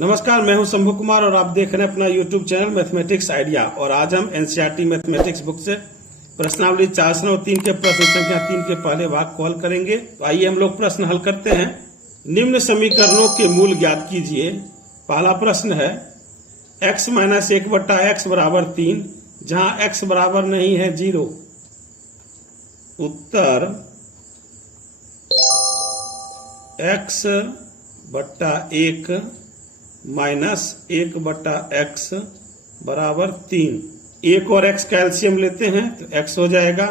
नमस्कार, मैं हूं शंभू कुमार और आप देख रहे हैं अपना YouTube चैनल मैथमेटिक्स आइडिया। और आज हम एनसीईआरटी मैथमेटिक्स बुक से प्रश्नावली 403 के प्रश्न संख्या 3 के पहले भाग को हल करेंगे। तो आइए हम लोग प्रश्न हल करते हैं। निम्न समीकरणों के मूल ज्ञात कीजिए। पहला प्रश्न है x माइनस 1/x बराबर 3, जहां x बराबर नहीं है 0। उत्तर x/1 माइनस 1/x बराबर 3। 1 और x का एलसीएम लेते हैं तो x हो जाएगा।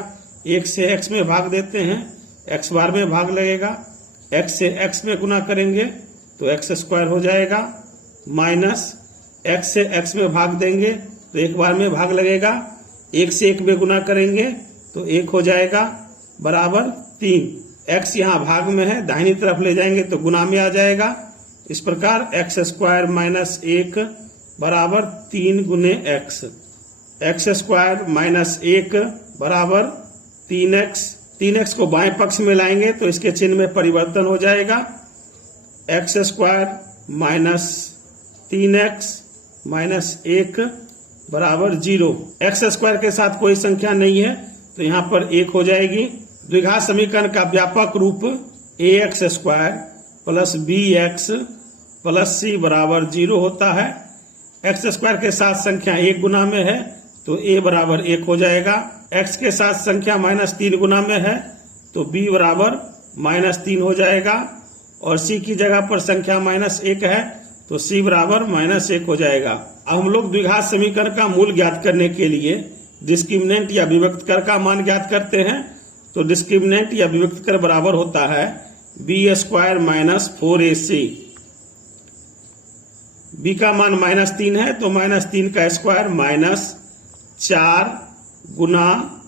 1 से x में भाग देते हैं, x बार में भाग लगेगा। x से x में गुना करेंगे तो x² हो जाएगा। माइनस x से x में भाग देंगे तो 1 बार में भाग लगेगा। 1 से 1 में गुना करेंगे तो 1 हो जाएगा बराबर 3। x यहाँ भाग में है, दाहिनी तरफ ले जाएंगे तो गुना में आ जाएगा। इस प्रकार x² माइनस 1 बराबर 3 गुने x। x² माइनस 1 बराबर 3x। 3x को बाएं पक्ष में लाएंगे तो इसके चिन्ह में परिवर्तन हो जाएगा। x² माइनस 3x माइनस 1 बराबर 0। x² के साथ कोई संख्या नहीं है तो यहाँ पर 1 हो जाएगी। द्विघात समीकरण का व्यापक रूप ax² plus bx plus c बराबर 0 होता है। x² के साथ संख्या 1 गुना में है तो a बराबर 1 हो जाएगा। x के साथ संख्या -3 गुना में है तो b बराबर -3 हो जाएगा। और c की जगह पर संख्या -1 है तो c बराबर -1 हो जाएगा। अब हम लोग द्विघात समीकरण का मूल ज्ञात करने के लिए डिस्क्रिमिनेंट या विभक्तकर का मान ज्ञात करते हैं। तो डिस्क्रिमिनेंट या विभक्तकर बराबर होता है b² माइनस 4ac। b का मान -3 है तो -3 का स्क्वायर माइनस 4 गुना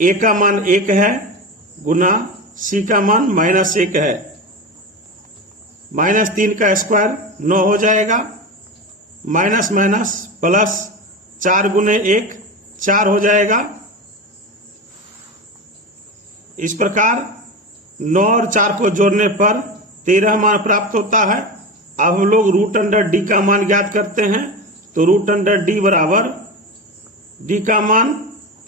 a का मान 1 है गुना c का मान -1 है। -3 का स्क्वायर 9 हो जाएगा। माइनस माइनस प्लस 4 गुने 1 4 हो जाएगा। इस प्रकार 9 और 4 को जोड़ने पर 13 मान प्राप्त होता है। अब हम लोग √d का मान ज्ञात करते हैं। तो √d बराबर d का मान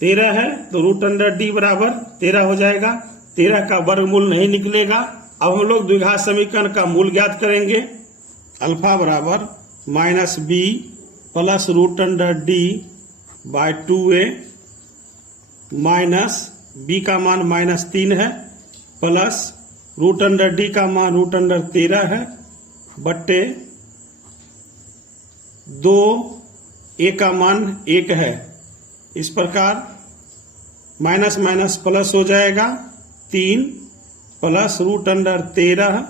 13 है तो √d बराबर 13 हो जाएगा। 13 का वर्गमूल नहीं निकलेगा। अब हम लोग द्विघात समीकरण का मूल ज्ञात करेंगे। अल्फा बराबर -b plus √d by 2a minus b का मान -3 है प्लस √d का मान √13 है बट्टे 2 a का मान 1 है। इस प्रकार माइनस माइनस प्लस हो जाएगा। 3 प्लस √13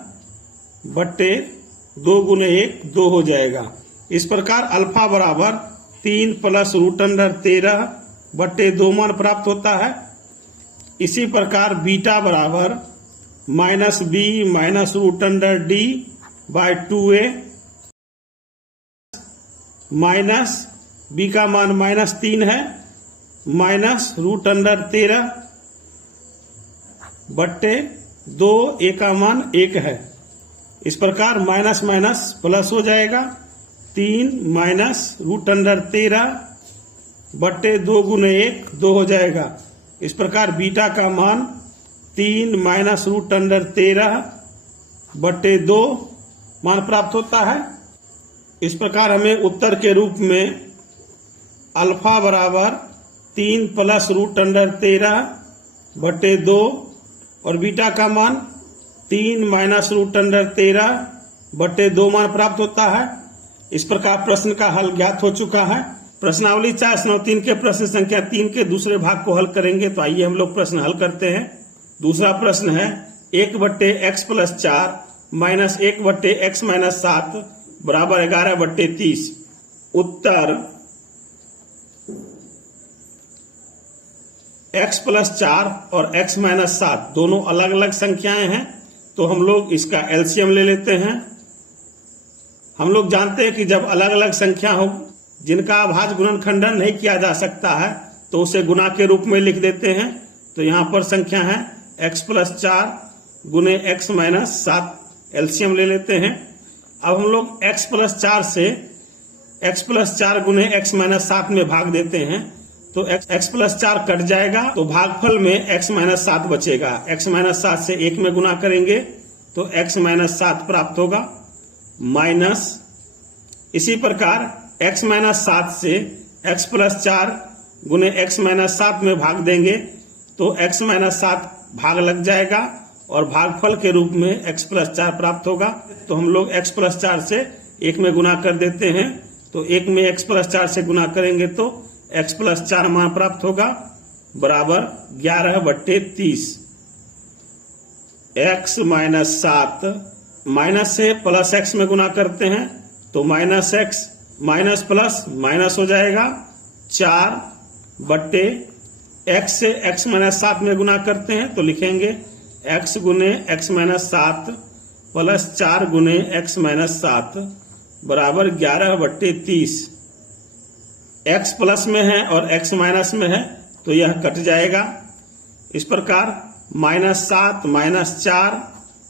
बट्टे 2 गुने 1 2 हो जाएगा। इस प्रकार अल्फा बराबर 3 प्लस √13 बट्टे 2 मान प्राप्त होता है। इसी प्रकार बीटा बराबर -b minus √d by 2a minus b का मान -3 है माइनस √13 बट्टे 2 a का मान 1 है। इस प्रकार माइनस माइनस प्लस हो जाएगा। 3 माइनस √13 बट्टे 2 गुने 1 2 हो जाएगा। इस प्रकार बीटा का मान 3 माइनस √13 बट्टे 2 मान प्राप्त होता है। इस प्रकार हमें उत्तर के रूप में अल्फा बराबर 3 प्लस √13 बट्टे 2 और बीटा का मान 3 माइनस √13 बट्टे 2 मान प्राप्त होता है। इस प्रकार प्रश्न का हल ज्ञात हो चुका है। प्रश्नावली 403 के प्रश्न संख्या 3 के दूसरे भाग को हल करेंगे। तो आइए हम लोग प्रश्न हल करते हैं। दूसरा प्रश्न है 1/x + 4 माइनस 1/x - 7 बराबर 11/30। उत्तर x + 4 और x - 7 दोनों अलग अलग संख्याएं हैं तो हम लोग इसका एलसीएम ले लेते हैं। हम लोग जानते हैं कि जब अलग अलग संख्या हो जिनका अभाज्य गुणनखंडन नहीं किया जा सकता है तो उसे गुणा के रूप में लिख देते हैं। तो यहाँ पर संख्या है x + 4 गुने x - 7 एलसीएम ले लेते हैं। अब हम लोग x प्लस 4 से x प्लस 4 गुने x माइनस 7 में भाग देते हैं तो x प्लस 4 कट जाएगा तो भागफल में x माइनस 7 बचेगा। x माइनस 7 से 1 में गुना करेंगे तो x माइनस 7 प्राप्त होगा माइनस, इसी प्रकार x माइनस 7 से x प्लस 4 गुने x माइनस 7 में भाग देंगे तो x माइनस 7 भाग लग जाएगा और भागफल के रूप में x प्लस 4 प्राप्त होगा। तो हम लोग x प्लस 4 से 1 में गुना कर देते हैं तो 1 में x प्लस 4 से गुना करेंगे तो x प्लस 4 मान प्राप्त होगा बराबर 11/30। x माइनस 7 माइनस से प्लस x में गुना करते हैं तो minus x minus plus minus हो जाएगा 4 x से x माइनस 7 में गुना करते हैं तो लिखेंगे x गुने x माइनस 7 प्लस 4 गुने x माइनस 7 बराबर 11/30। x प्लस में है और x माइनस में है तो यह कट जाएगा। इस प्रकार माइनस 7 माइनस 4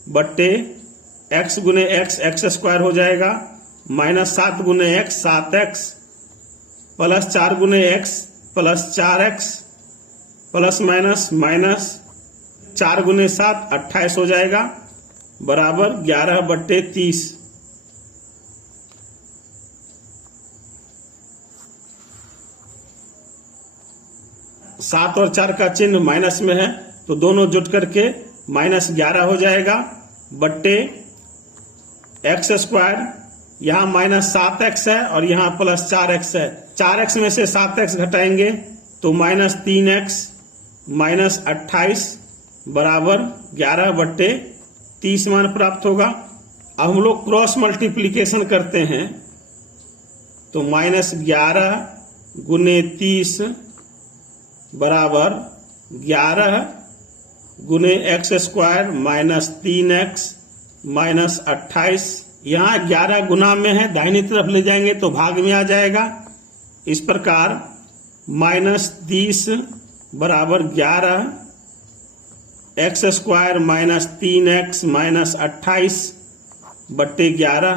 बट्टे x गुने x स्क्वायर हो जाएगा माइनस 7 गुने x 7x प्लस 4 गुने x plus 4x plus minus minus 4 गुने 7 28 हो जाएगा बराबर 11/30। 7 और 4 का चिन्ह माइनस में है तो दोनों जुट करके माइनस 11 हो जाएगा बट्टे एक्स स्क्वायर, यहाँ माइनस 7x है और यहाँ प्लस 4x है। 4x में से 7x घटाएंगे तो माइनस 3x माइनस 28 बराबर 11/30 मान प्राप्त होगा। अब हम लोग क्रॉस मल्टीप्लीकेशन करते हैं तो माइनस 11 गुने 30 बराबर 11 गुने x square minus 3x minus 28। यहाँ 11 गुना में है, दाहिनी तरफ ले जाएंगे तो भाग में आ जाएगा। इस प्रकार माइनस 30 बराबर 11 x square minus 3x minus 28 बट्टे 11,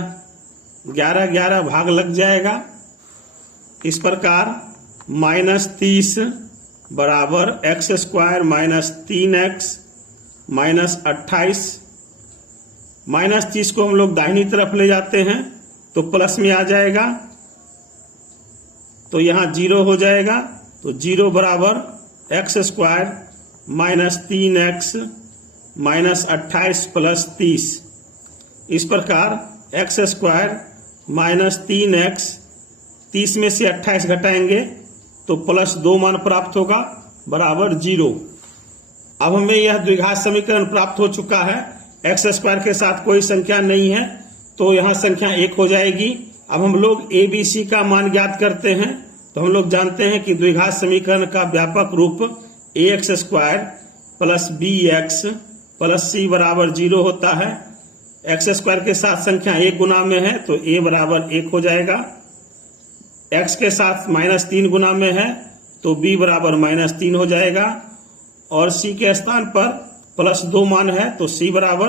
11 भाग लग जाएगा। इस प्रकार माइनस 30 बराबर x square minus 3x minus 28। Minus 30 को हम लोग दाहिनी तरफ ले जाते हैं तो प्लस में आ जाएगा तो यहाँ 0 हो जाएगा तो 0 बराबर x square minus 3x minus 28 plus 30। इस प्रकार x स्क्वायर माइनस 3x 30 में से 28 घटाएंगे तो प्लस 2 मान प्राप्त होगा बराबर 0। अब हमें यह द्विघात समीकरण प्राप्त हो चुका है। एक्स स्क्वायर के साथ कोई संख्या नहीं है तो यहाँ संख्या 1 हो जाएगी। अब हम लोग ए बी सी का मान ज्ञात करते हैं तो हम लोग जानते हैं कि द्विघात समीकरण का व्यापक रूप a x square plus b x plus c बराबर 0 होता है। एक्स स्क्वायर के साथ संख्या 1 गुना में है तो ए बराबर 1 हो जाएगा। एक्स के साथ माइनस 3 गुना में है तो बी बराबर माइनस 3 हो जाएगा और सी के स्थान पर प्लस 2 मान है तो सी बराबर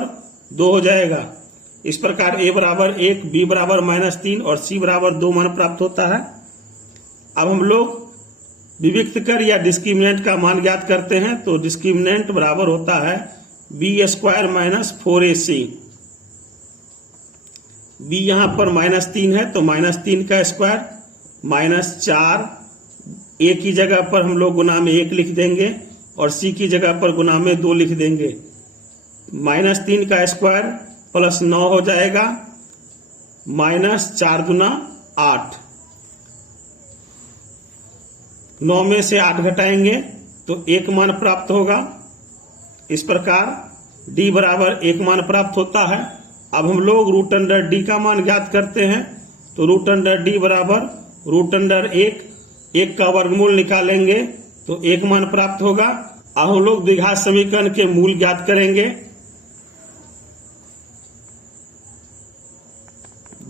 2 हो जाएगा। इस प्रकार ए बराबर 1, बी बराबर माइनस 3 और सी बराबर 2 मान प्राप्त होता है। अब हम लोग विविक्त कर या डिस्क्रिमिनेंट का मान ज्ञात करते हैं तो डिस्क्रिमिनेंट बराबर होता है B square minus 4ac। B यहाँ पर माइनस 3 है तो माइनस 3 का स्क्वायर माइनस 4, ए की जगह पर हम लोग गुना में 1 लिख देंगे और सी की जगह पर गुना में 2 लिख देंगे। माइनस 3 का स्क्वायर प्लस 9 हो जाएगा माइनस 4 गुना 8। 9 में से 8 घटाएंगे तो 1 मान प्राप्त होगा। इस प्रकार d बराबर 1 मान प्राप्त होता है। अब हम लोग रूट अंडर d का मान ज्ञात करते हैं तो रूट अंडर d बराबर रूट अंडर 1 का वर्गमूल निकालेंगे तो 1 मान प्राप्त होगा। अब हम लोग द्विघात समीकरण के मूल ज्ञात करेंगे।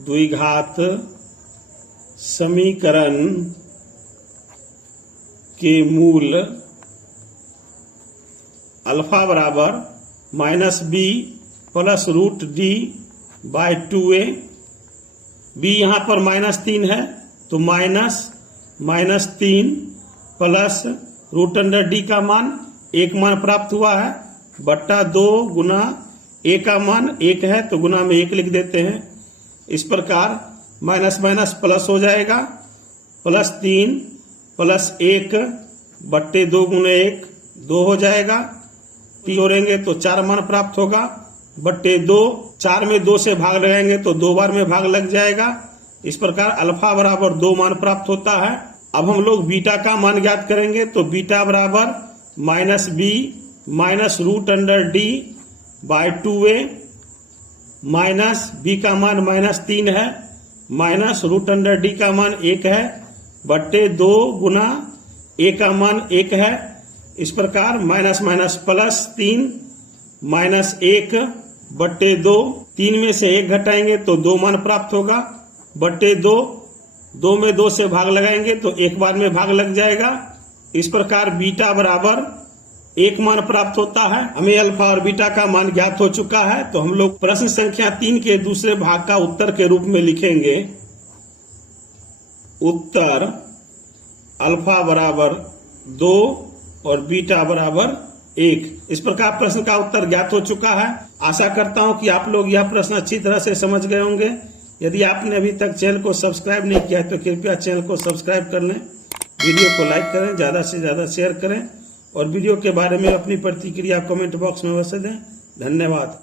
द्विघात समीकरण के मूल अल्फा बराबर minus B plus root D by 2a b यहाँ पर -3 है तो -3 प्लस रूट अंडर डी का मान 1 मान प्राप्त हुआ है बट्टा 2 गुना a का मान 1 है तो गुना में 1 लिख देते हैं। इस प्रकार माइनस माइनस प्लस हो जाएगा, +3 प्लस 1 बट्टे 2 गुने 1 2 हो जाएगा। जोड़ेंगे तो 4 मान प्राप्त होगा बट्टे 2, 4 में 2 से भाग लगाएंगे तो 2 बार में भाग लग जाएगा। इस प्रकार अल्फा बराबर 2 मान प्राप्त होता है। अब हम लोग बीटा का मान ज्ञात करेंगे तो बीटा बराबर -b minus root under D by 2a minus b का मान -3 है माइनस रूट अंडर डी का मान 1 है बट्टे 2 गुना a का मान 1 है। इस प्रकार माइनस माइनस प्लस 3 -1 बट्टे 2, 3 में से 1 घटाएंगे तो 2 मान प्राप्त होगा बट्टे 2, 2 में 2 से भाग लगाएंगे तो 1 बार में भाग लग जाएगा। इस प्रकार बीटा बराबर 1 मान प्राप्त होता है। हमें अल्फा और बीटा का मान ज्ञात हो चुका है तो हम लोग प्रश्न संख्या 3 के दूसरे भाग का उत्तर के रूप में लिखेंगे उत्तर अल्फा बराबर 2 और बीटा बराबर 1। इस प्रकार प्रश्न का उत्तर ज्ञात हो चुका है। आशा करता हूं कि आप लोग यह प्रश्न अच्छी तरह से समझ गए होंगे। यदि आपने अभी तक चैनल को सब्सक्राइब नहीं किया है तो कृपया चैनल को सब्सक्राइब कर लें, वीडियो को लाइक करें, ज्यादा से ज्यादा शेयर करें और वीडियो के बारे में अपनी प्रतिक्रिया कमेंट बॉक्स में अवश्य दें। धन्यवाद।